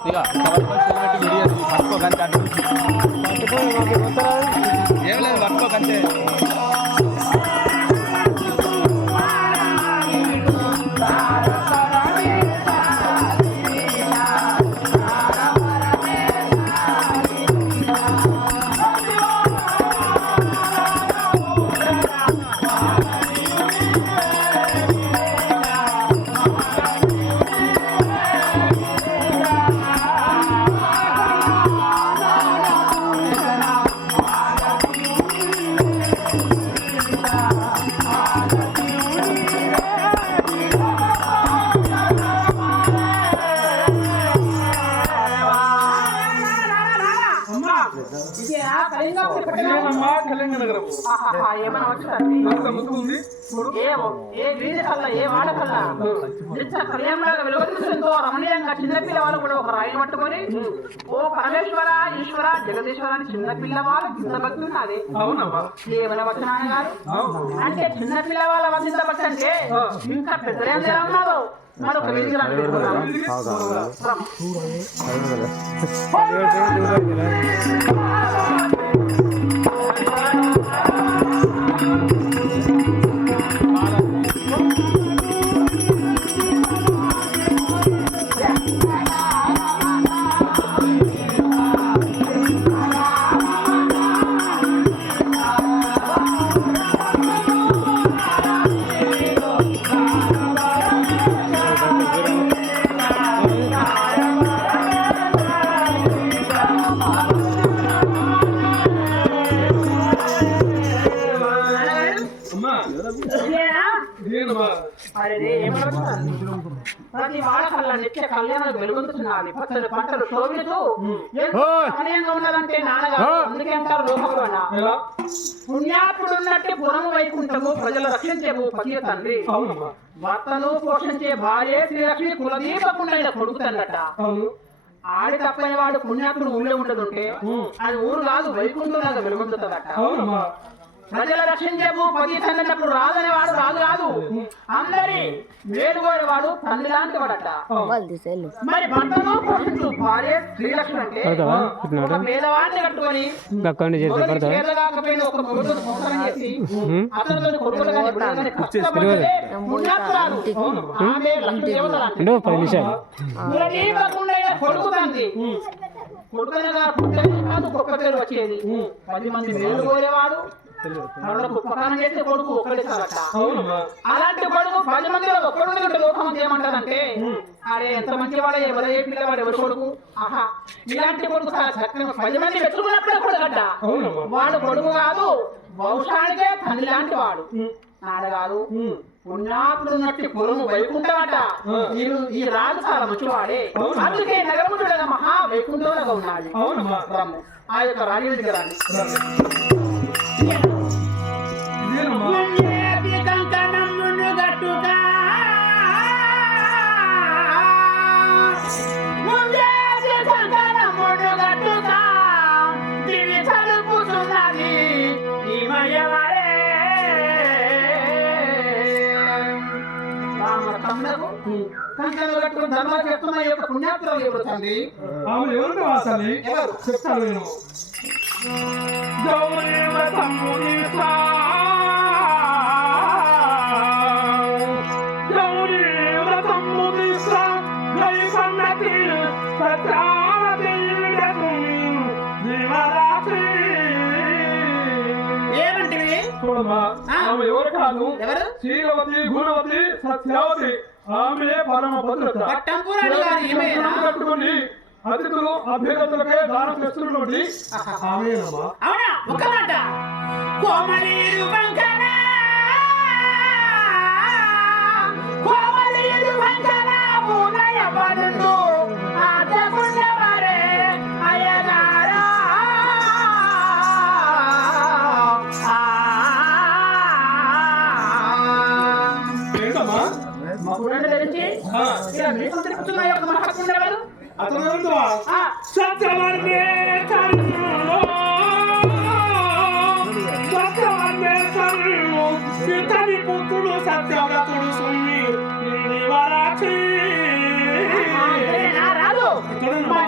ఏం లేదు పట్టుకోకంటే రమణీయంగా చిన్నపిల్లవాళ్ళు కూడా ఒక రాయి పట్టుకొని ఓ పరమేశ్వర ఈశ్వర జగదీశ్వర అని చిన్నపిల్లవాళ్ళు కింద భక్తి ఉన్నది. ఏమైనా వచ్చిన గారు అంటే చిన్నపిల్లవాళ్ళ వంద భక్తి అంటే ఇంకా పెద్దలే ఉన్నారు. మరొక వీధికి ప్రతి వాడకల్లా నిత్య కళ్యాణాలు వెలుగొందుతున్నది. పచ్చడి పంటలు శోభిస్తూ రమణీయంగా ఉన్నదంటే నాన్నగారు అందుకే అంటారు లోకంలో పుణ్యాత్ముడు ఉన్నట్టే పురము వైకుంఠము ప్రజలు రక్షించేవు పతియ తండ్రి భర్తను పోషించే భార్య శ్రీలక్ష్మి కులదీపకుండా కొడుకుతండట. ఆడి తప్పని వాడు పుణ్యాత్ముడు ఊళ్ళో ఉండదుంటే అది ఊరు కాదు వైకుంఠంలాగా వెలుగొందుతుందట. ప్రజల రక్షించేపు పతి తండ్రి అన్నప్పుడు రాదనే వాడు రాదు కాదు అందరి వేడుకోని వాడు తండ్రి లాంటి వాడట. మరి భర్తను పోషించు భార్య శ్రీలక్ష్మి అంటే ఒక పేదవాడిని కట్టుకొని ఒక మొగుడును మోసం చేసి అతనితో కొడుకులు ఆమె లక్ష్మి కొడుకుతుంది. కొడుకునగా కాదు గొప్ప పేరు వచ్చేది. 10 మంది వేలు కోరేవాడు ఉపకారం చేస్తే కొడుకు ఒక్కడే కాదట. అలాంటి కొడుకు 10 మందిలో ఒక్కడు లోకం ఏమంటారంటే అరే ఎంత మంచివాడ ఎవరు ఏ పిల్లవాడు ఎవరు కొడుకు ఆహా ఇలాంటి కొడుకు 10 మంది పెట్టుకున్నప్పుడే కొడుకట. వాడు కొడుకు కాదు వంశానికే తండ్రి లాంటి వాడు నాడగాదు. పుణ్యాత్ముడు ఉన్నట్టు పురము వైకుంఠమట. ఈ రాజు చాలా మంచివాడే అందుకే నగరముడుగా మహా వైకుంఠంలాగా ఉన్నాడు. ఆ యొక్క రాజు దగ్గర కంకణాలు కట్టుకుని ధర్మాలు చేస్తున్న ఈ యొక్క పుణ్యాత్మురాలు ఎవరు తండ్రి? ఆమె ఎవరు వాసాలి చెప్తాను నేను. ఏమంటివి? ఆమె ఎవరు కాదు శీలవతి గుణవతి సత్యావతి. ఆమె పరమ భద్రత కట్టుకుని అతిథులు అభ్యర్థులకే దానం చేస్తున్నటువంటి ఆమెనమ్మా. అవునా ఒక మాట కోమలీరు వంకన కోమలీరు వంకన పూనయ పడుతూ ఆటకుండవరే అయ్యగారా ఏంటమ్మా మా పురాణ తెలిసి ఇలా మీకు తిరుగుతున్న యొక్క మహాత్ముండేవారు అతను సత్యవర్ణే కర్ణుడు సీతని పుత్రుడు సత్యవ్రతుడు సుమ్మి వరాక్షి రాదు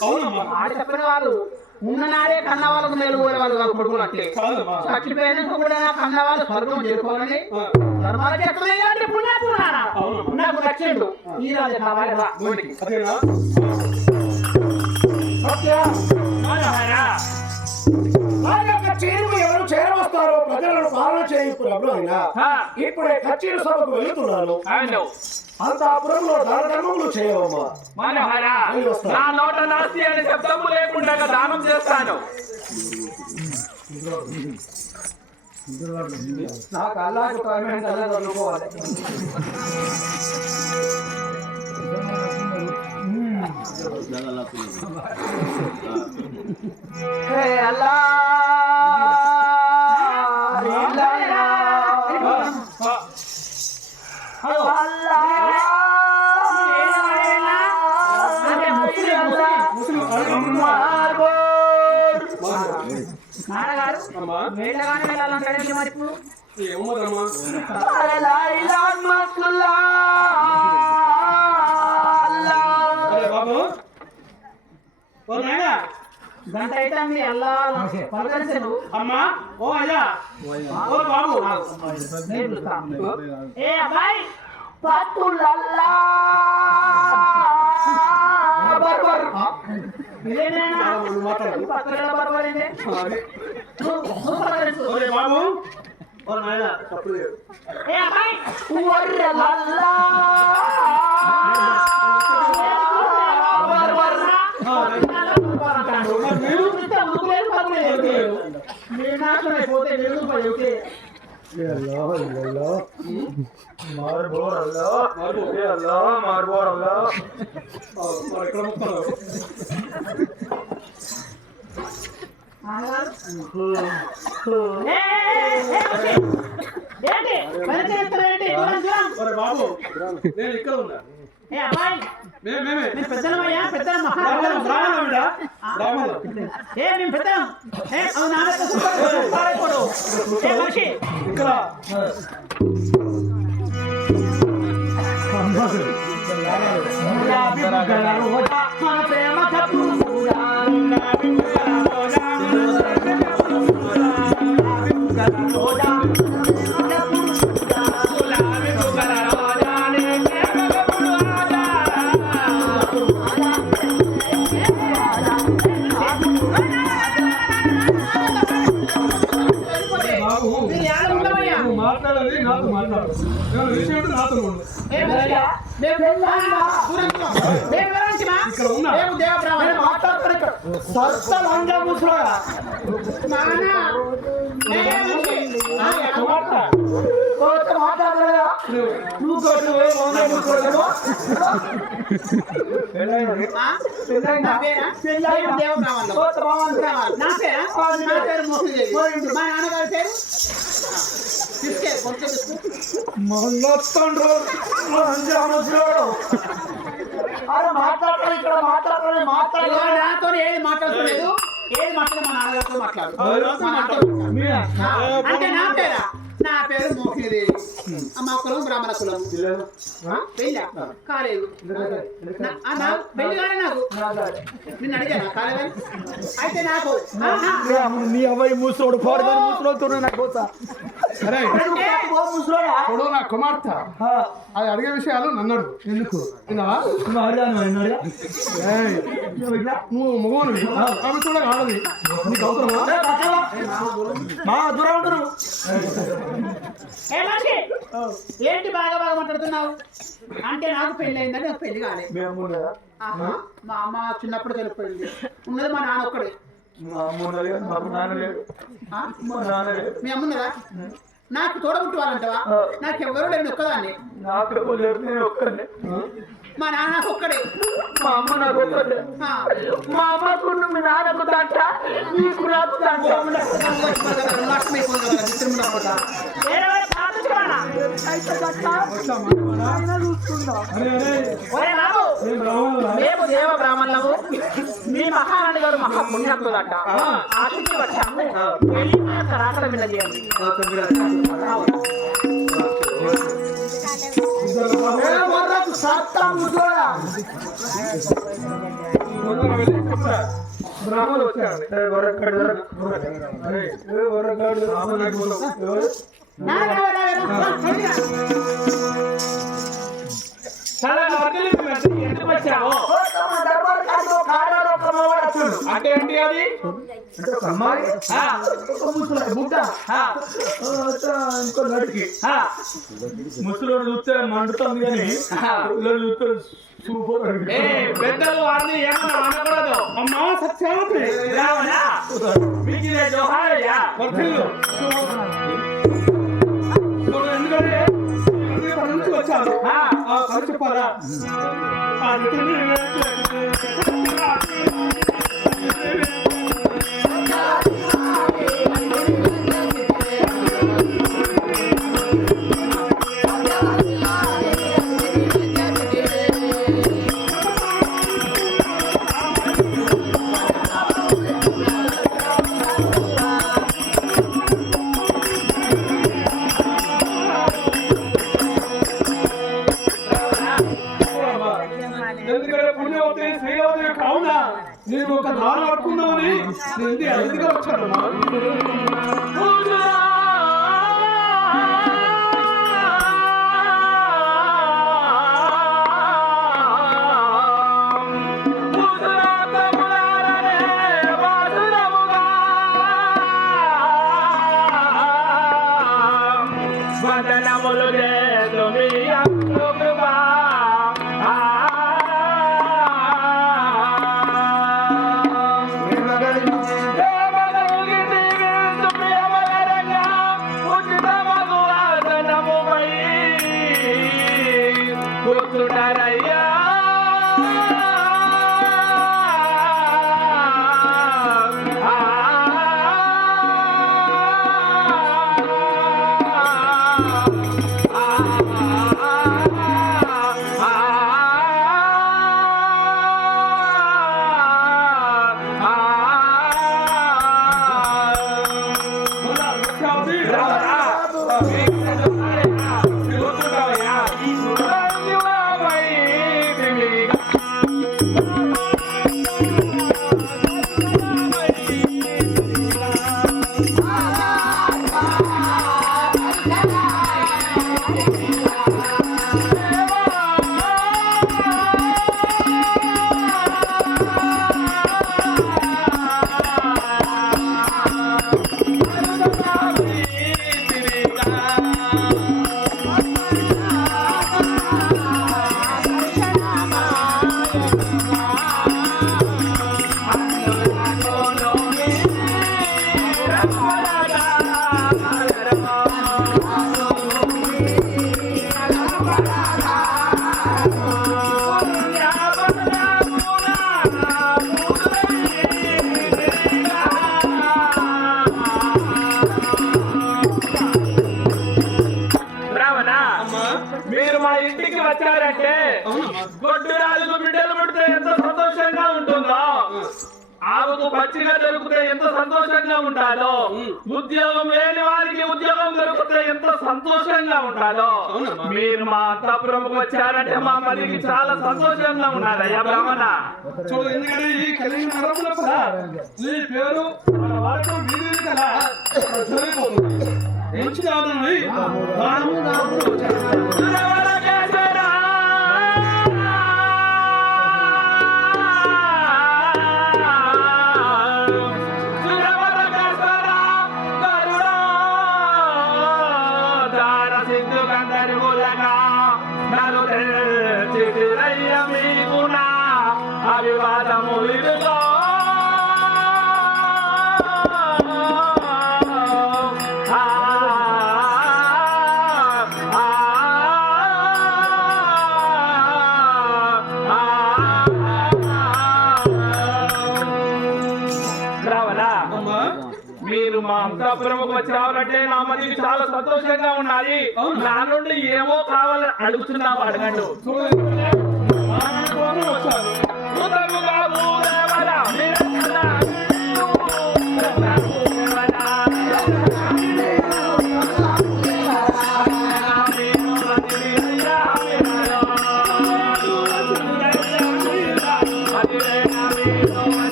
అవునమ్మా మాట చెప్పిన వాళ్ళు ఉన్ననాడే కన్న వాళ్ళకు మేలు కోరే వాళ్ళు కాదు కొడుకులు అంటే కాదమ్మా చచ్చిపోయినాక కూడా కన్న వాళ్ళు స్వర్గం చేరుకోవాలని ధర్మాల చెప్తున్నాయి పుణ్యాత్మున్నారా నాకు నచ్చిండు ఈ రాజు కావాలి రా నోటికి. అదేనా వారి యొక్క చేరుకు ఎవరు చేరవస్తారో ప్రజలను పాలన చేయు ప్రభువు అయినా ఇప్పుడే కచేరు సభకు వెళుతున్నాను. అంతఃపురంలో దాన ధర్మములు చేయవమ్మా. మనోహరా నా నోట నాస్తి అనే శబ్దము లేకుండా దానం చేస్తాను. నాకు అల్లాకు పేమెంట్ అలా చదువుకోవాలి హే అల్లా నాన్నగారు అమ్మా వేళ్ళగానే వెళ్ళాలంటాడేంటి మరి ఇప్పుడు ఏమమ్మా అరే బాబు ఓ నాయనా గంట అయితే మీ అల్లా పలకరించను అమ్మా ఓ అయ్యా ఓ బాబు ఏ అబ్బాయి పత్తులల్లా బర్బర్ ఇదేనేనా మాట్లాడు పత్తుల బర్బర్ ఏంటి నువ్వు పలకరించు ఒరే బాబు ఓ నాయనా తప్పుడు లేదు ఏ అబ్బాయి వర్రలల్లా బర్బర్ మీరు నాశనం పోతే మరి ఎక్కడ ముక్కున్నావు ఒరే బాబు నేను ఇక్కడ ఉన్నా మేమే పెద్దలమయ్యా పెద్దల బ్రాహ్మణులు ఏ మేము పెద్దలం మనిషి ఇక్కడ మన ప్రేమ కప్పు నువ్వు మాట్లాడాలి నాతో మాట్లాడు విషయం అంటే నాతో ఉండు ఇక్కడ ఉన్నా నాతో ఏది మాట్లాడుకోలేదు ఏది మాట్లాడు మా నాన్నగారితో మాట్లాడు అంటే నా పేరా నా పేరు మోహిదేవి మా కులం బ్రాహ్మణ కులం పెళ్ళా కాలేదు పెళ్లి కాలే నాకు నిన్ను అడిగాను కాలేదని అయితే నాకు నీ అవ్వయి మూసులోడు పోడదాని మూసులోతో నాకు పోతా. అరే ఇప్పుడు నా కుమార్తె అది అడిగే విషయాలు నన్ను అడుగు ఎందుకు విన్నావా ఏయ్, నువ్వు మగవానివి ఆమె కూడా ఆడది నీకు అవసరమా మా దూరం ఉంటారు. ఏ మనిషి ఏంటి బాగా బాగా మాట్లాడుతున్నావు అంటే నాకు పెళ్లి అయిందని నాకు పెళ్లి కాలేదు ఆహా, మా అమ్మ చిన్నప్పుడు చనిపోయింది ఉన్నది మా నాన్న ఒక్కడే ఆ? మీ అమ్మ ఉన్నదా నాకు తోడబుట్టు వాళ్ళంటవా నాకు ఎవరు లేని ఒక్కదాన్ని మా నాన్న నాకు ఒక్కడే మా అమ్మ నాకు ఒక్కటే. ఆ. మా అమ్మకు మీ నాన్నకు తంట నీకు నాకు తంట. ఒరే బాబు, మేము దేవ బ్రాహ్మణులము మీ మహారాణి గారు మహా పుణ్యాత్ములంట ఆశించి వచ్చాము వెళ్ళి మీ యొక్క రాకడ మీద చేయండి సత్తా ముసోడా బ్రాహ్మణులు వచ్చారండి. చాలా ఎందుకు వచ్చావు అంటే ఏంటి అది? ముసలోడు చూస్తే మండుతుంది కానీ పిల్లలు చూస్తే సూపర్. పెద్దలు వారిని ఏమన్నా అనకూడదు. అమ్మా సత్యావతి రావణా, మీకు ఇదే జోహారయ్యా. ఎందుకంటే నుంచి వచ్చారు చెప్పారా నేను ఒక దారి పట్టుకుందామని నేను అతిథిగా వచ్చాను. మీరు మా ఇంటికి వచ్చారంటే గొడ్డు రాజుకు బిడ్డలు పుడితే ఎంత సంతోషంగా ఉంటుందో, ఆవుకు పచ్చిగా దొరికితే ఎంత సంతోషంగా ఉంటాదో, ఉద్యోగం లేని వారికి ఉద్యోగం దొరికితే ఎంత సంతోషంగా ఉంటాదో, మీరు మా అంతఃపురంకు వచ్చారంటే మా మదికి చాలా సంతోషంగా ఉన్నారయ్యా బ్రాహ్మణ. చూడు, ఎందుకంటే ఈ కలిగిన నరముల పద నీ పేరు వాడటం వీలు కదా మంచి కాదని అభివాదము ఇదిగో మీరు మా అంతఃపురంకు వచ్చి రావాలంటే నా మధ్యకి చాలా సంతోషంగా ఉన్నది. నా నుండి ఏమో కావాలని అడుగుతున్నావు, అడగండు.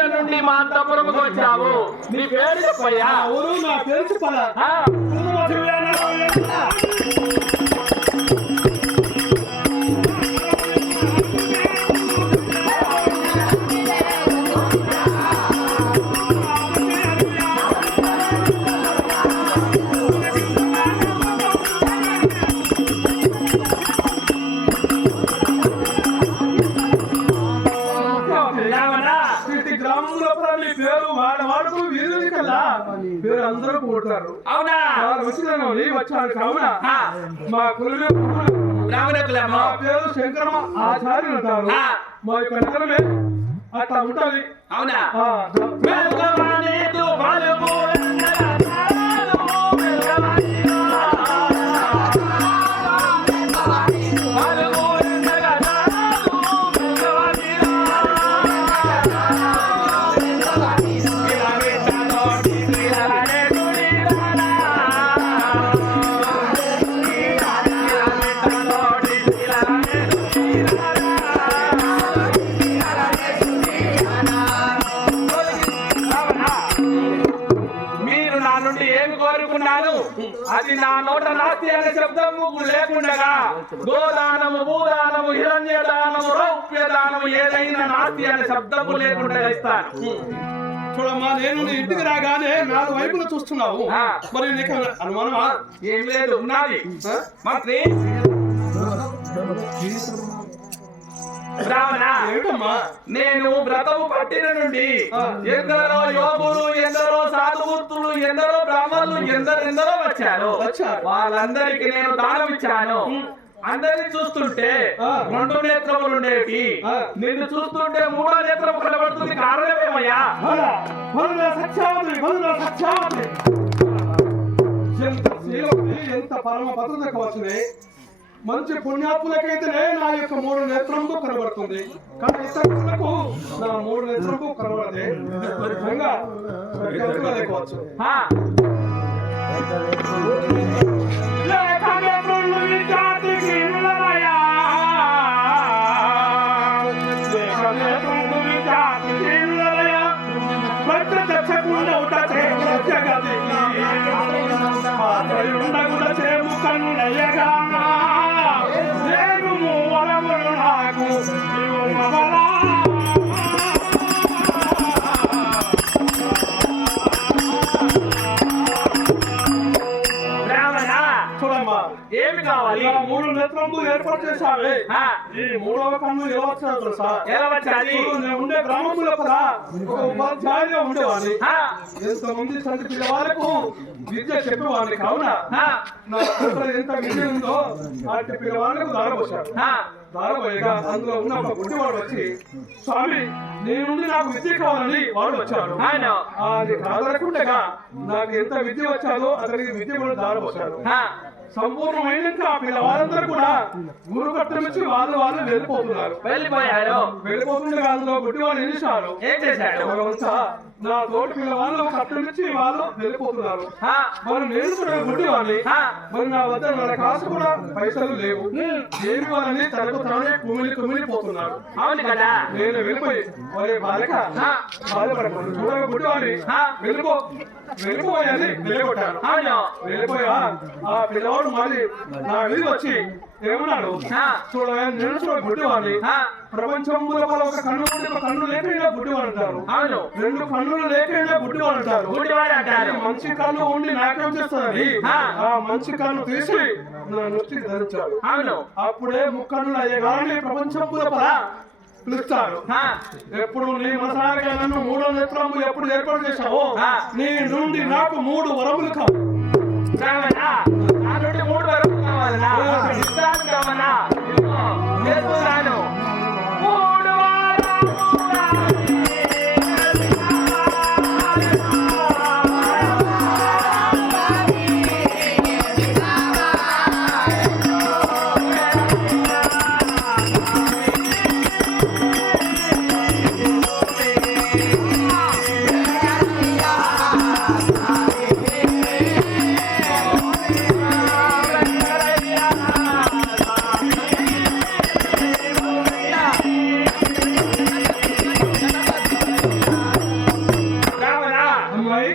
నుండి మా అంతపురముకు వచ్చావు. నీ పేరు చెప్పయ్యా. ఊరు నా పేరు చెప్పాలా? ఆ, రావణా. ప్రతి గ్రామంలో కూడా మీ పేరు వాడవాడుకు వీరుని కల్లా పేరు అందరూ పోతారు. అవునా? వచ్చాను కావున ఆ, మా కులమే బ్రాహ్మణ కులము. మా పేరు శంకరమ ఆచార్యులు అంటారు. ఆ. మా యొక్క నగరమే అట్లా ఉంటది. అవునా? ఆ, వెల్కమనేదు బలుపు ఎందరసాలు, వెల్కమనేదు బలుపు ఎందరసాలు, వెల్కమనేదు విలవించనోటి విలవనే గుడిదానా, విలవించనోటి విలవనే మీరు నా నుండి ఏమి కోరుకున్నారు? అది నా నోట నాస్తి అనే శబ్దము లేకుండగా గోదానము, భూదానము, హిరణ్య దానము, రౌప్య దానము ఏదైనా నాస్తి అనే శబ్దము లేకుండా ఇస్తాను. చూడమ్మా, నేను నీ ఇంటికి రాగానే 4 వైపులు చూస్తున్నావు. ఆ. మరి నీకు అనుమానమా? ఏం లేదు, ఉన్నది మంత్రి. రావణ, ఏమిటమ్మా? నేను వ్రతము పట్టిన నుండి ఎందరో యోగులు, ఎందరో సాధుమూర్తులు, ఎందరో బ్రాహ్మణులు, ఎందరెందరో వచ్చారు. వాళ్ళందరికీ నేను దానం ఇచ్చాను. అందరిని చూస్తుంటే 2 నేత్రములు ఉండేవి. నిన్ను చూస్తుంటే 3వ నేత్రం కనబడుతుంది. కారణమేమయ్యా? సత్యావతి ఎంత శీలవతి, ఎంత పరమ పద్ధతి కావచ్చునే. మంచి పుణ్యాత్ములకైతేనే నా యొక్క 3 నేత్రములు కనబడుతుంది. కానీ ఇతరులకు నా 3 నేత్రములు కనబడదే. నిజంగా లేకపోవచ్చు. ఆ. లేక నేత్రులు ఈ జాతికి నిలవయా. లేక నేత్రులు ఈ జాతికి నిలవయా. ప్రత్యక్షకుండా ఉంటే జగతికి పాత్రయుండగుడ చేము కన్నుడయ్యగా నేను వరములు నాకు ఇవ్వమలా. రావణ, చూడమ్మా, ఏమి కావాలి? ఇలా 3 నేత్రములు ఏర్పాటు చేశావే. ఆ, ఈ 3వ కన్ను ఎలా వచ్చావు తెలుసా? ఎలా వచ్చాది? నేను ఉండే గ్రామంలో కదా ఒక ఉపాధ్యాయులుగా ఉండేవాడిని. ఆ, ఎంతమంది చంటి పిల్లవాళ్ళకు విద్య చెప్పేవాడిని. కావున ఆ, నా దగ్గర ఎంత విద్య ఉందో అలాంటి పిల్లవాళ్ళకు దారపోశాను. ఆ, దారపోయగా అందులో ఉన్న ఒక గుడ్డివాడు వచ్చి, స్వామి నీ నుండి నాకు విద్య కావాలని వాడు వచ్చాడు. అవును. అది కాదనకుండగా నాకు ఎంత విద్య వచ్చాదో అతనికి విద్య కూడా దారపోశాను. ఆ, సంపూర్ణమైనాక ఆ పిల్లవాళ్ళందరూ కూడా గురు కట్టమిచ్చి వాళ్ళు వెళ్ళిపోతున్నారు. వెళ్ళిపోయారు. వెళ్ళిపోతుండగా అందులో గుడ్డివాడు ఏం చేశాడు? ఏం చేశాడు? భగవంతా, నా తోటి పిల్లవాళ్ళు కట్టమిచ్చి వాళ్ళు వెళ్ళిపోతున్నారు. ఆ, మరి నేను కూడా గుడ్డివాడిని. ఆ, మరి నా వద్ద నా కాసు కూడా పైసలు లేవు. ఏమి వాళ్ళని తనకు తానే కుమిలిపోతున్నాడు. అవును కదా. నేను వెళ్ళిపోయి ఒరే బాలక బాధపడకూడదు, చూడగా గుడ్డివాడి వెళ్ళిపోయాని వెళ్ళగొట్టాను. అవును. వెళ్ళిపోయా ఆ పిల్లవాడు మళ్ళీ నా మీద వచ్చి ఏమన్నాడు? ఆ, చూడగా నేను చూడ గుడ్డివాడిని. ఆ, ప్రపంచంలో ఒక కన్ను ఉండి ఒక కన్ను లేకుండా గుడ్డివాడు అంటారు. అవును. 2 కన్నులు లేకుండా గుడ్డివాడు అంటారు. గుడ్డివాడు అంటారు. మంచి కన్ను ఉండి నాకేం చేస్తానని ఆ. ఆ మంచి కన్ను తీసి నా నొచ్చి ధరించాడు. అవును. అప్పుడే ముక్కన్నులు అయ్యేగానే ప్రపంచంలో పిలుస్తాడు. ఆ, ఎప్పుడు నీ మనసారిగా నన్ను 3వ నేత్రము ఎప్పుడు ఏర్పాటు చేశావో ఆ. నీ నుండి నాకు 3 వరములు కావు. రావణ, నా నుండి 3 వరకు కావాలనా? ఇస్తాను రావణ. ఇదిగో, చేస్తున్నాను. 3 వారాలు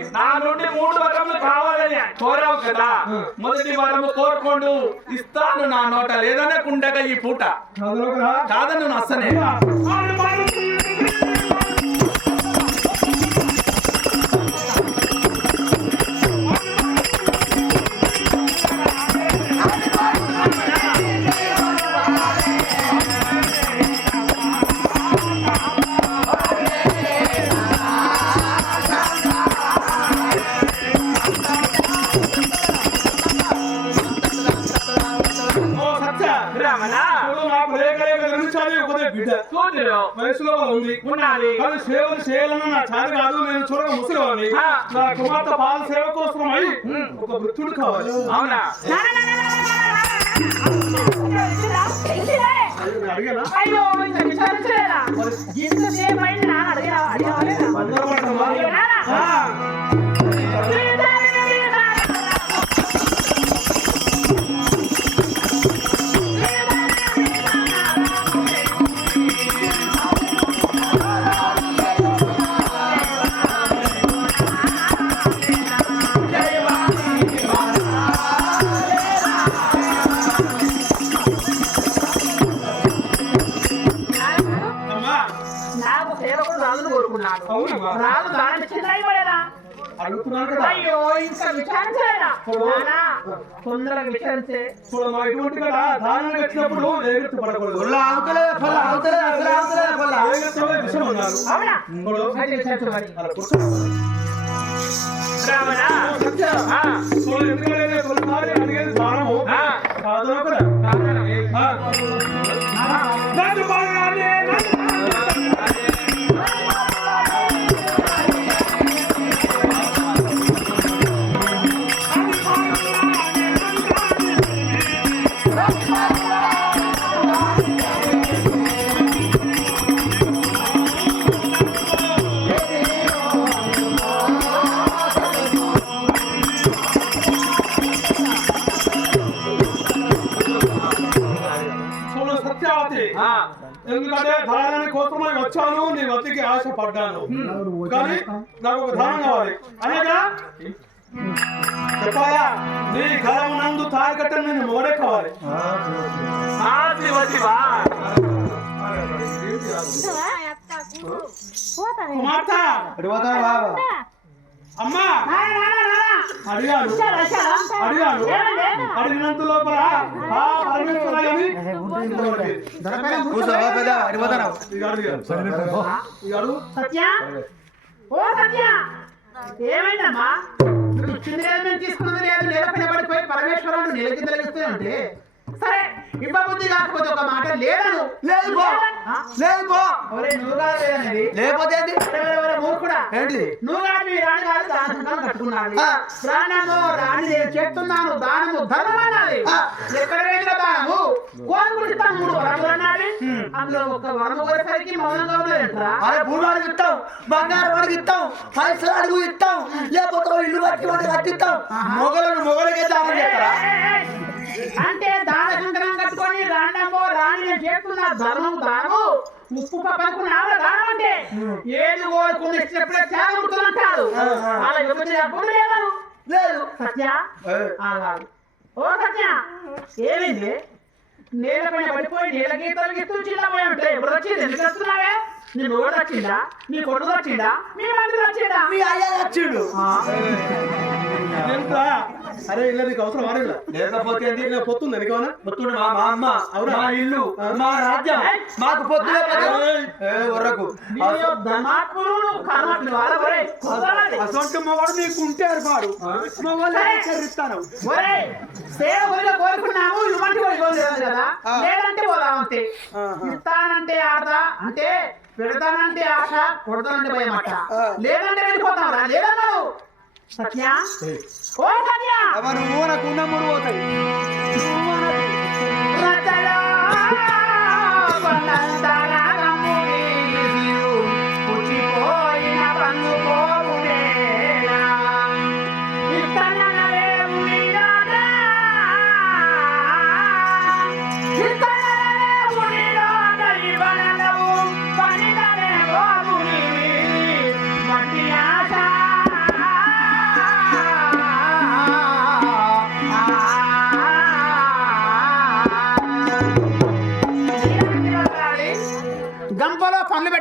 నా నుండి 3 వరములు కావాలని కోరావు కదా. మొదటి వరము కోరుకోండు, ఇస్తాను నా నోట లేదనకుండగా ఈ పూట. కాదను అస్సనే. వయసులో ఉంది కానీ సేవలు చేయాలని నా చేత కాదు. నేను చూడగా ముసలివాడిని. నా కుమార్తె పాల సేవ కోసమై ఒక వృత్తుడు కావాలి. అవునా? అడిగానా? అయ్యో ఇంత విచారించలేదా? ఇంతసేపు అయింది నాన్న అడిగినా రాదు దాని చిన్నయ్యలేదా? అడుగుతున్నాను కదా. అయ్యో ఇంకా విచారించలేదా? తొందరగా విచారించే చూడమ్మా, ఇటువంటి కదా దానం వచ్చినప్పుడు ఎగుర్తు పడకూడదు. విషయం ఉన్నారు. అవునా? అయితే విచారించు మరి. చూడు, ఎందుకంటే కొన్నిసారి అడిగేది దానము కాదు కదా. ఎందుకంటే దానాన్ని కోసమై వచ్చాను, నీ వద్దకి ఆశపడ్డాను. కానీ నాకు ఒక దానం కావాలి అనగా చెప్పాలా? నీ గలం నందు తాగట్ట నేను మోడే కావాలి. అమ్మా అడిగాను అడిగినంత లోపల ఏమైందమ్మా? నువ్వు చిన్న తీసుకున్నది లేదు, నిలబడిన పడిపోయి పరమేశ్వరుడు నిలకిందలిస్తే అంటే సరే ఇవ్వబుద్ధి కాకపోతే ఒక మాట లేదను. లేదు లేకపోతే మూర్ఖుడా, నువ్వు కాదు మీ రాణి కాదు దానం కట్టుకున్నాను. ప్రాణము రాణి నేను చేస్తున్నాను, దానము ధర్మం అన్నది. ఎక్కడ వేసిన దానము కోరుకుంటాను 3 వరములు అన్నది. అందులో ఒక వరము కోరేసరికి మౌనంగా ఉన్నదంటరా? అరే భూమానికి ఇస్తాం, బంగారం వాడికి ఇస్తాం, పైసలు అడుగు ఇస్తాం, లేకపోతే ఇల్లు కట్టి వాడికి కట్టిస్తాం. మొగలకే దానం చేస్తారా? అంటే దాన కంకణం కట్టుకొని రాండమ్మో రాణి నేను చేస్తున్నా ధర్మం దానము ఉప్పు పనుకున్నాడు. దానం అంటే ఏది కోరుకుని ఇచ్చినప్పుడే త్యాగముడుతుంటాడు. అలా ఎప్పుడు లేదు సత్య. ఓ సత్య, ఏమైంది? నేల పైన పడిపోయి నేల గీతలు చిన్నపోయి ఉంటే ఎప్పుడు వచ్చింది? ఎందుకు వస్తున్నావే? నీ మొగుడు వచ్చిందా? నీ కొడుకు వచ్చిందా? మీ మంత్రి వచ్చిందా? మీ అయ్య వచ్చిండు. అరే ఇలా నీకు అవసరం ఆడేలా లేకపోతే పొత్తుంది నీకన్నా? పొత్తుడు మా అమ్మ, మా ఇల్లు, మా రాజ్యం, మాకు పొత్తులే అసొంటి మొగడు నీకు ఉంటే ఏర్పాడు చరిస్తాను. కోరుకున్నాము కదా, లేదంటే పోదాం అంతే. ఇస్తానంటే ఆట అంటే పెడతానంటే ఆశ, కొడతానంటే భయం అట్ట, లేదంటే వెళ్ళిపోతాం రా. లేదన్నావు సత్య. ఓ సత్య, నాకు ఉన్న 3 పోతాయి.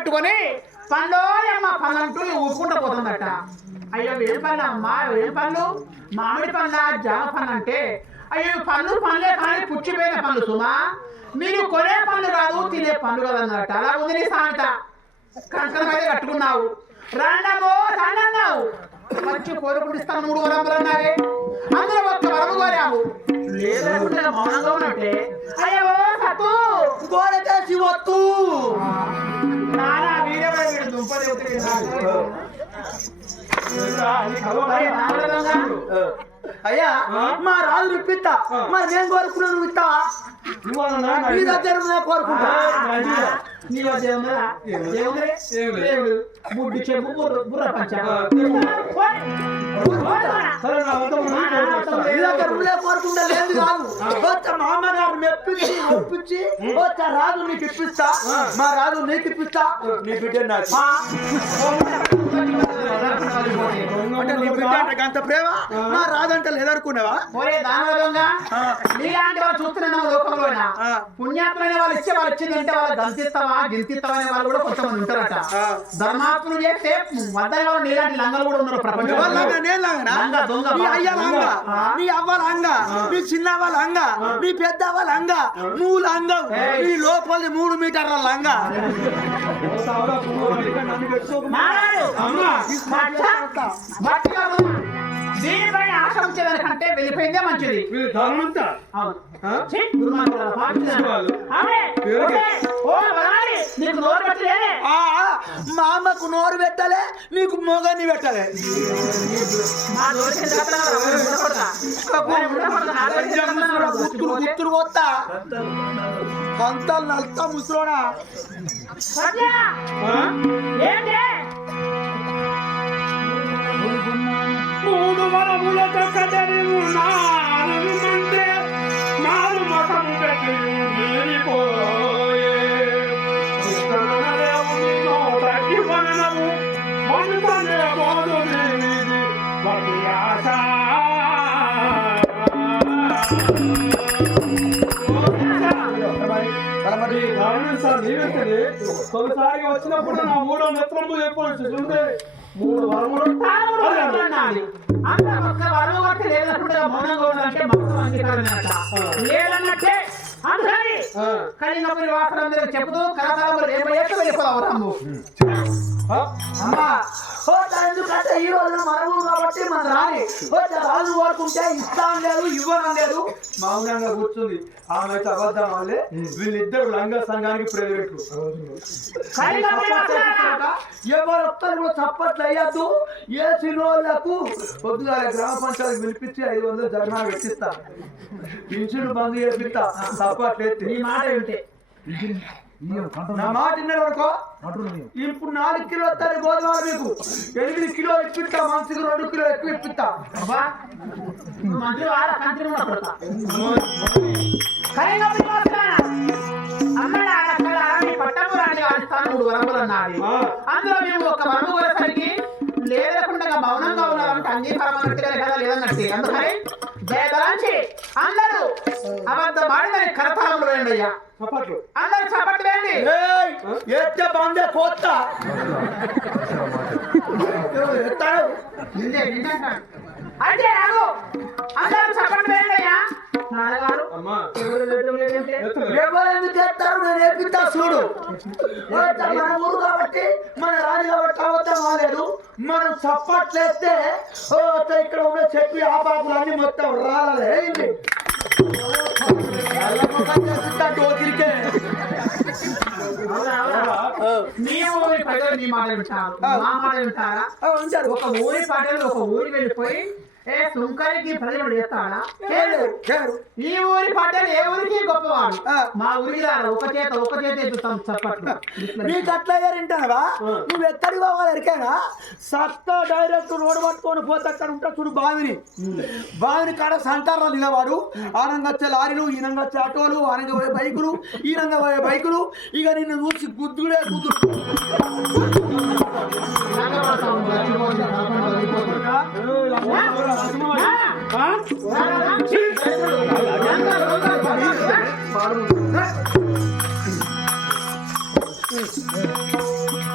పెట్టుకొని పండోయమ్మ పళ్ళంటూ ఊరుకుంటూ పోతుందట. అయ్యో ఏం పళ్ళు అమ్మా, ఏం పళ్ళు? మామిడి పళ్ళ, జామ పళ్ళు అంటే అయ్యో పళ్ళే కానీ పుచ్చిపోయిన పళ్ళు సుమా, మీరు కొనే పళ్ళు కాదు తినే పళ్ళు కాదు అన్నట్టు. అలా ఉంది నీ సామెత. కంకణం అయితే కట్టుకున్నావు, రాండమ్మో రాండన్నావు, వచ్చి కోరుకుంటిస్తాను 3 వరములు అన్నావే, అందులో ఒక్క వరము కోరావు. లేదంటే మౌనంగా ఉన్నట్టే. అయ్యో సత్తు కోరితే శివత్తు నానా వీడెవడ వీడు దుంపదేవుతే అయ్యా మా రాజు ఇప్పిస్తా, మరి నేను కోరుకున్నా నువ్వు ఇస్తావా? నీ దగ్గర కోరుకుంటా. ముడ్డు చెప్పు బుర్ర పంచ కోరుకుంటా లేదు కాదు. వచ్చా మా అమ్మగారు మెప్పించి ఒప్పించి వచ్చా రాజు నీకు ఇప్పిస్తా, మా రాజు నీకు ఇప్పిస్తా, నీ బిడ్డ నాకు అంటే నీ బిడ్డ అంటే అంత ప్రేమ మా రాజు అంటే లేదనుకున్నావా? నీలాంటి వాళ్ళు చూస్తున్నావు లోకంలో పుణ్యాత్ములైన వాళ్ళు ఇచ్చే వాళ్ళు ఇచ్చింది అంటే వాళ్ళు గంతిస్తావా గింతిస్తావా అనే వాళ్ళు కూడా కొంతమంది ఉంటారట. ధర్మాత్ములు చేస్తే మధ్య వాళ్ళు నీలాంటి లంగలు కూడా ఉన్నారు ప్రపంచంలో. నీ అయ్య లంగ, నీ అవ్వ లంగ, నీ చిన్న అవ్వ లంగ, నీ పెద్ద అవ్వ లంగ, నువ్వు లంగవు, నీ లోపల 3 మీటర్ల లంగ. దీనిపైన ఆశ్రమించేదానికంటే వెళ్ళిపోయిందే మంచిది. నీకు నోరు పెట్టలే, మా అమ్మకు నోరు పెట్టలే, నీకు మొగని పెట్టలే. గుత్తులు కొత్తా కంతలు నల్తా ముసలోడా. మూడు వరములతో కదలి ఉన్నానంటే నాలు మతము పెట్టి వెళ్ళిపోయే తగ్గి మనము మనుతనే బోధు వరి ఆశ తొలిసారిగా వచ్చినప్పుడు నా 3వ నేత్రము చెప్పవచ్చు చూస్తే 3 వరములు లేదన్నట్టే కలిగినప్పుడు వాసనందరూ చెబుతూ కరతాళములు వెళ్ళిపోదాము. ఎందుకంటే ఈ రోజున మనము కాబట్టి మన రాని రాజు కోరుకుంటే ఇస్తాం లేదు ఇవ్వడం లేదు. మౌనంగా కూర్చుంది ఆమె అయితే అబద్ధం వాళ్ళే. వీళ్ళిద్దరు లంగా సంఘానికి ప్రేరేటు. ఎవరు ఒక్కరు కూడా చప్పట్లు వేయద్దు. ఏ సినోళ్లకు పొద్దుగా గ్రామ పంచాయతీ పిలిపించి 500 జరిమానా పెట్టిస్తా, పింఛను బంద్ చేపిస్తా. చప్పట్లు ఎత్తి ఈ మాట ఏంటి? నా మాట విన్నారు అనుకో. ఇప్పుడు 4 కిలో వస్తారు గోధుమలు, మీకు 8 కిలోలు ఇప్పిస్తా, మనిషికి 2 కిలో ఎక్కువ ఇప్పిస్తా. అందులో మేము ఒక వరము కొనేసరికి లేదకుండా మౌనంగా ఉన్నారంటే అంగీకారం అన్నట్టుగా కదా లేదన్నట్టు. అందుకని జయదలాంచి అందరూ అబద్ధం ఆడిన కరతాళములు వేయండి అయ్యా, అందరూ చప్పట్లు వేయండి. ఎత్తే బందే కోత్త అంటే ఆగు, అందరూ చప్పట్లు వేయండి అయ్యా. ఎందుకు చేస్తారు? నేను నేర్పిస్తా చూడు. మన ఊరు కాబట్టి మన రాజు కాబట్టి అవద్దం కాలేదు. మనం చప్పట్లేస్తే ఇక్కడ ఉన్న చెప్పి ఆపాకులన్నీ మొత్తం రాలే నీ ఊరి ప్రజలు నీ మాట వింటారు, మా మాట వింటారా? ఒక ఊరి ప్రజలు ఒక ఊరి వెళ్ళిపోయి సుంకరికి ప్రజలు చేస్తాడా? ఈ ఊరి పడ్డాడు ఏ ఊరికి గొప్పవాడు. మా ఊరికి రాదు, ఒక చేత ఎత్తుతాం చప్పట్లు. నీకు అట్లా వింటావా? నువ్వు ఎక్కడికి పోవాలి ఎరికేనా? సత్తా డైరెక్ట్ రోడ్డు పట్టుకొని పోతే అక్కడ ఉంటా చూడు బావిని కాడ సంతారాలు నిలవాడు. ఆనంగా వచ్చే లారీలు, ఈనంగా వచ్చే ఆటోలు, ఆనంగా పోయే బైకులు, ఈనంగా పోయే బైకులు. ఇక నిన్ను చూసి గుద్దుడే గుద్దుడు. Huh?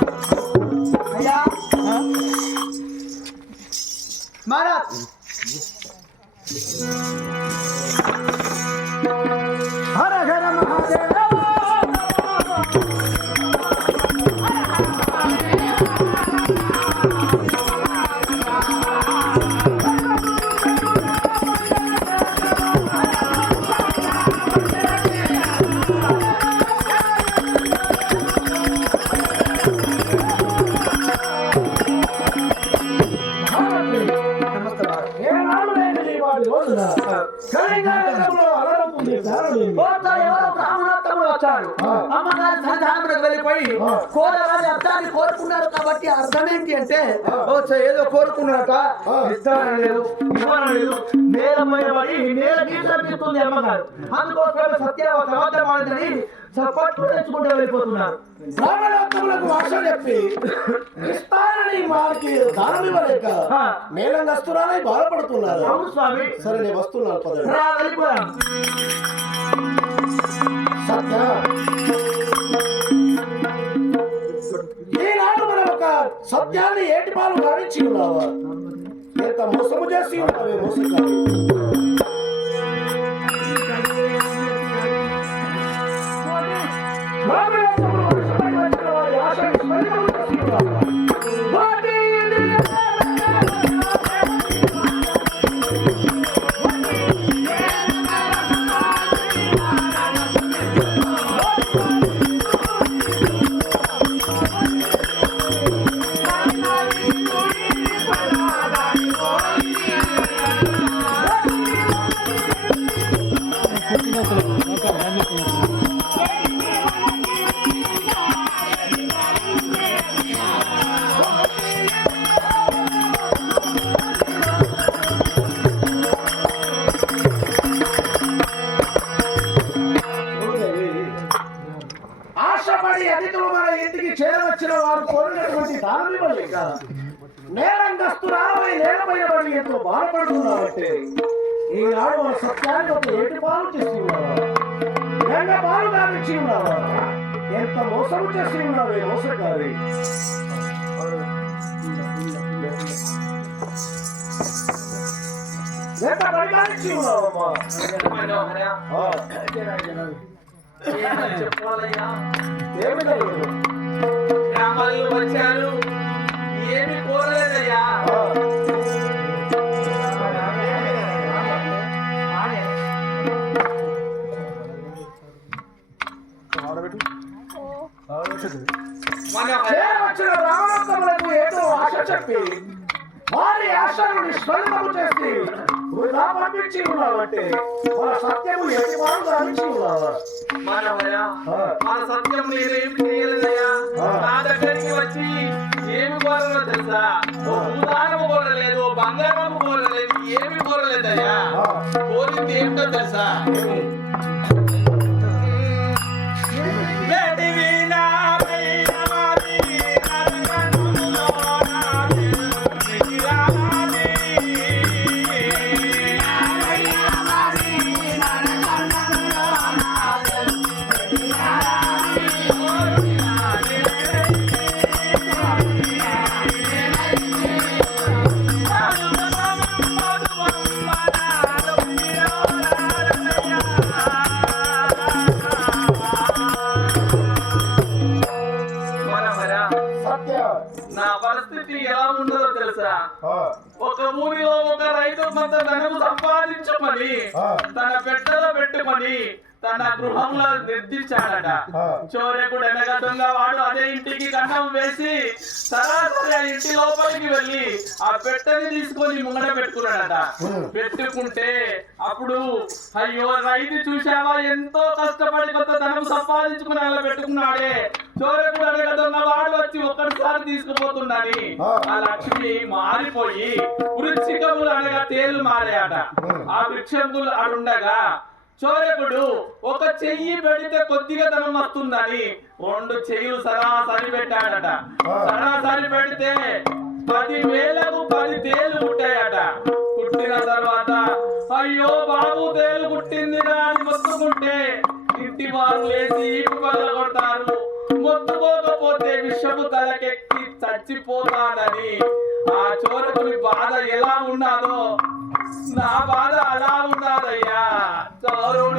మహారాజ్ హర హర మహాదేవ అమ్మగారి సన్నిధానములకు వెళ్ళిపోయి కోరగాని అర్థాన్ని కోరుకున్నారు కాబట్టి అర్థం ఏంటి అంటే ఏదో కోరుకున్నాక లేదు నేలమైన పడి నేల గీస్తుంది అమ్మగారు అందుకోసం సత్యవాదని పట్టు తెచ్చుకుంటూ వెళ్ళిపోతున్నారు బ్రాహ్మణోత్తములకు భాష చెప్పి ఇస్తానని వారికి దానం ఇవ్వలేక నేలంగస్తురాలై బాధపడుతున్నారు. అవును స్వామి. సరే నేను వస్తున్నాను పదండి. వెళ్ళిపోయాం. సత్య ఈనాడు మనం ఒక సత్యాన్ని ఏటి పాలు గావించి ఉన్నావా? ఎంత మోసము చేసి ఉన్నావే మోసకారి. ఆశపడి అతిథులు మన ఇంటికి చేరవచ్చిన వారు కోరినటువంటి దానం ఇవ్వలేక నేరంగస్తురాలపై నేలపైన పడి ఎంతో బాధపడుతున్నావంటే ఈనాడు మన సత్యాన్ని ఒక ఏటి పాలు చేసి ఉన్నావా? గంగ పాలు గావించి ఉన్నావా? ఎంత మోసము చేసి ఉన్నావే మోసకారి. ఎంత పరిగాలించి ఉన్నావమ్మా? గ్రామాల్లో వచ్చారు ఏమి కోరలేదయ్యా. వచ్చిన బ్రాహ్మణోత్తములకు ఏదో ఆశ చెప్పి వారి ఆశను నిష్ఫలితము చేసి వృధా పంపించి ఉన్నావంటే మన సత్యము ఎట్టి వారు గావించి ఉన్నావా? మన సత్యం నేనేం చేయలేదయ్యా. నా దగ్గరికి వచ్చి ఏమి కోరలో తెలుసా? భూదానము కోరలేదు, బంగారము కోరలేదు, ఏమి కోరలేదయ్యా. కోరింది ఏమిటో తెలుసా? నా పరిస్థితి ఎలా ఉండదో తెలుసా? ఒక ఊరిలో ఒక రైతు కొంత ధనము సంపాదించమని తన పెట్టెలో పెట్టుకొని తన గృహంలో నిర్దించాడట. చోరేకుడు అనగా దొంగ వాడు అదే ఇంటికి కన్నం వేసి సరాసరి ఆ ఇంటి లోపలికి వెళ్ళి ఆ పెట్టెని తీసుకొని ముంగడ పెట్టుకున్నాడట. పెట్టుకుంటే అప్పుడు అయ్యో రైతు చూసావా ఎంతో కష్టపడి కొంత ధనం సంపాదించుకుని అలా పెట్టుకున్నాడే, చోరేకుడు అనగా దొంగ వాడు వచ్చి ఒక్కడిసారి తీసుకుపోతుందని ఆ లక్ష్మి మారిపోయి వృక్షికములు అనగా తేలు మారాయట. ఆ వృక్షములు ఆడుండగా చోరకుడు ఒక చెయ్యి పెడితే కొద్దిగా ధనం వస్తుందని 2 చెయ్యులు సరాసరి పెట్టాడట. సరాసరి పెడితే 10,000కు 10 తేలు పుట్టాయట. పుట్టిన తర్వాత అయ్యో బాబు తేలు పుట్టింది అని మొత్తుకుంటే ఇంటి వారు లేచి కొడతారు. మొత్తుకోకపోతే విషము తలకెక్కి చచ్చిపోతానని ఆ చోరకుని బాధ ఎలా ఉన్నా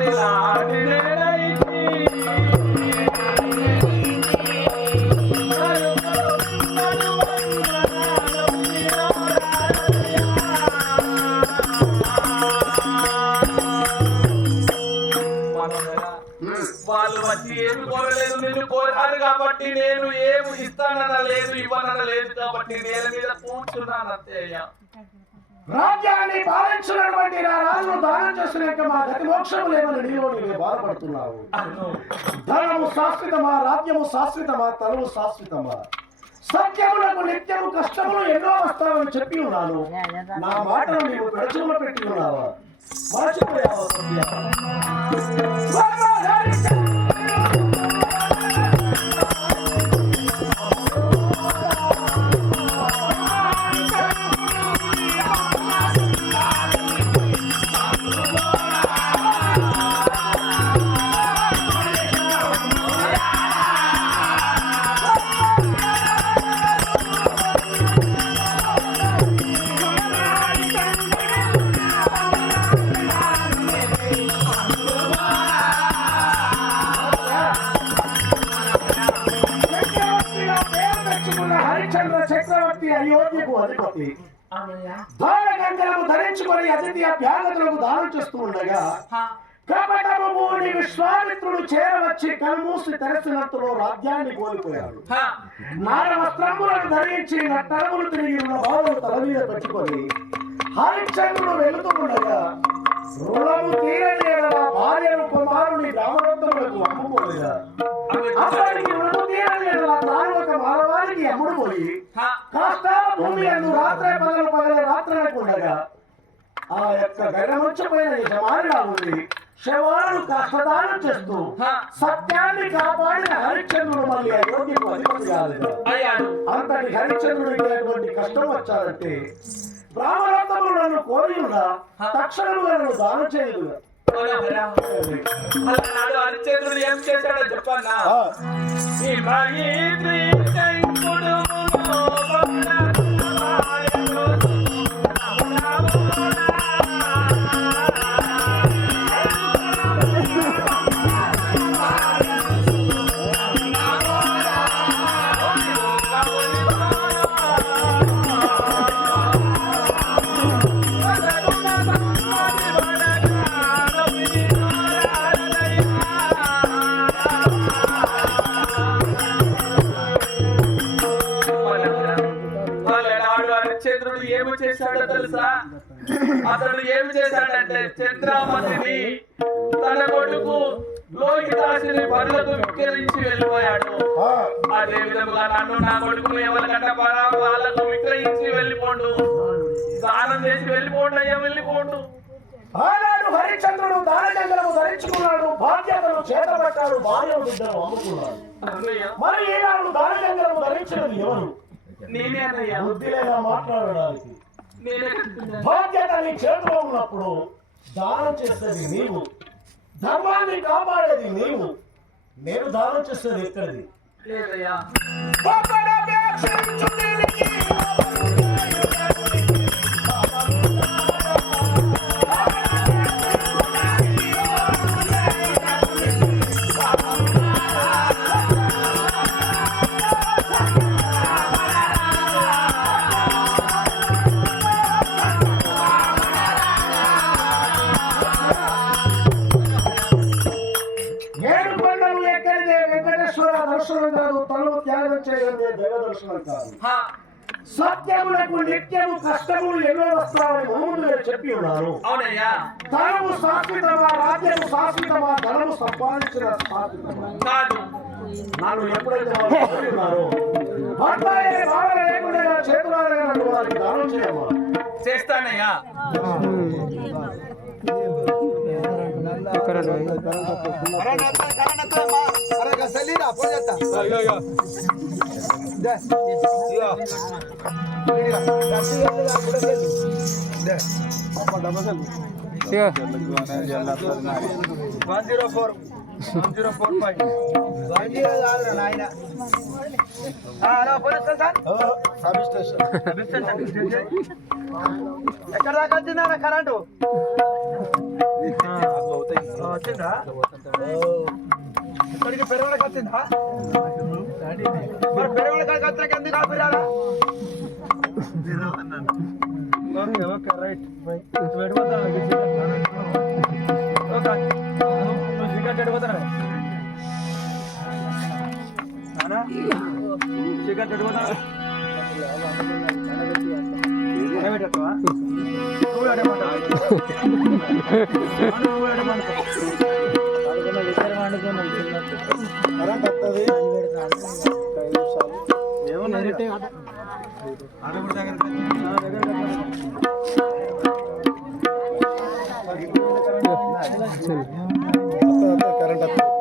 వాళ్ళు వచ్చి ఏమి కోరలేదు, నిన్ను కోరారు కాబట్టి నేను ఏమి ఇస్తానన్న లేదు, ఇవ్వనన్న లేదు కాబట్టి నేల మీద కూర్చున్నాను అంతేయ్యా. రాజ్యాన్ని పాలించినటువంటి నా రాజును దానం చేసినాక మా గతి మోక్షము లేవని నీలో నీవే బాధపడుతున్నావు. ధనము శాశ్వతమా, రాజ్యము శాశ్వతమా, తనము శాశ్వతమా? సత్యములకు నిత్యము కష్టములు ఎన్నో వస్తావని చెప్పి ఉన్నాను. నా మాటను నీవు పెడచులో పెట్టి ఉన్నావా? మరచిపోయావా సత్య? హరిశ్చంద్ర చక్రవర్తి అయోధ్యకు అధిపతి బాలగంధరము ధరించుకొని అతిథి అభ్యాగతులకు దానం చేస్తూ ఉండగా కపటము మూడి విశ్వామిత్రుడు చేరవచ్చి కనుమూసి తెరచినంతలో రాజ్యాన్ని కోల్పోయాడు. నార వస్త్రములను ధరించి నట్టరములు తిరిగి ఉన్న బావులు తల మీద పెట్టుకొని హరిశ్చంద్రుడు వెళుతూ ఉండగా రుణము తీరని భార్యను కుమారుని గ్రామవంతములకు అమ్ముకోలేదా? అప్పటికి రుణము తీరని తాను ఒక మానవానికి అమ్ముడు పోయి కాస్త భూమి అందు రాత్రి పగల రాత్రులకు ఉండగా ఆ యొక్క గడముచ్చిపోయిన యజమానిగా ఉంది శవాలను కష్టదానం చేస్తూ సత్యాన్ని కాపాడిన హరిశ్చంద్రుడు మళ్ళీ అయోధ్యకు అధిపతి కాలేదు. అంతటి హరిశ్చంద్రుడికి అటువంటి కష్టం వచ్చారంటే బ్రాహ్మణోత్తములు నన్ను కోరి ఉన్నా తక్షణముగా నన్ను దానం చేయదు. హరిశ్చంద్రుడు ఏం చేశాడో చెప్పన్నా? చంద్రుడు ఏమి చేశాడో తెలుసా? అతడు ఏమి చేశాడంటే చంద్రామతిని తన కొడుకు లోహితాసుని పనులకు విక్రయించి వెళ్ళిపోయాడు. అదే విధముగా నన్ను నా కొడుకును ఎవరికంటే వాళ్ళకు విక్రయించి వెళ్ళిపోండు, దానం చేసి వెళ్ళిపోండు అయ్యా, వెళ్ళిపోండు. ఆనాడు హరిశ్చంద్రుడు దానజంగలము ధరించుకున్నాడు, బాధ్యతను చేతబట్టాడు, భార్యను బిడ్డను అమ్ముకున్నాడు. మరి ఈనాడు దానజంగలము ధరించినది ఎవరు? నేనే అన్నయ్యా. బుద్ధిలేగా మాట్లాడడానికి బాధ్యత నీ చేతిలో ఉన్నప్పుడు దానం చేసేది నీవు, ధర్మాన్ని కాపాడేది నీవు. నేను దానం చేసేది ఎక్కడిది? లేదయ్యా. దర్శనం కాదు, తనను త్యాగం చేయగలిగే దైవ దర్శనం కాదు. సత్యములకు నిత్యము కష్టములు ఎన్నో వస్తామని ముందు నేను చెప్పి ఉన్నాను. ధనము శాశ్వతమా, రాజ్యము శాశ్వతమా, ధనము సంపాదించిన శాశ్వతమా కాదు. నన్ను ఎప్పుడైతే వాళ్ళు ఉన్నారో భర్త బాగా లేకుండా చేతులాగా నన్ను వారికి దానం చేయమా. చేస్తానయ్యా. ఎక్కడ దాకా వచ్చిందా కరెంటు? వచ్చిందా ఇక్కడికి పెరగడానికి వచ్చిందా మరి పెరగడానికి వచ్చాక ఎందుకు ఆపిరాలా ఓకే రైట్ ఓకే నువ్వు సిగరెట్ ఎడిపోతారా సిగరెట్ ఎడిపోతా నువ్వు ఎడమంటావు కరెంట్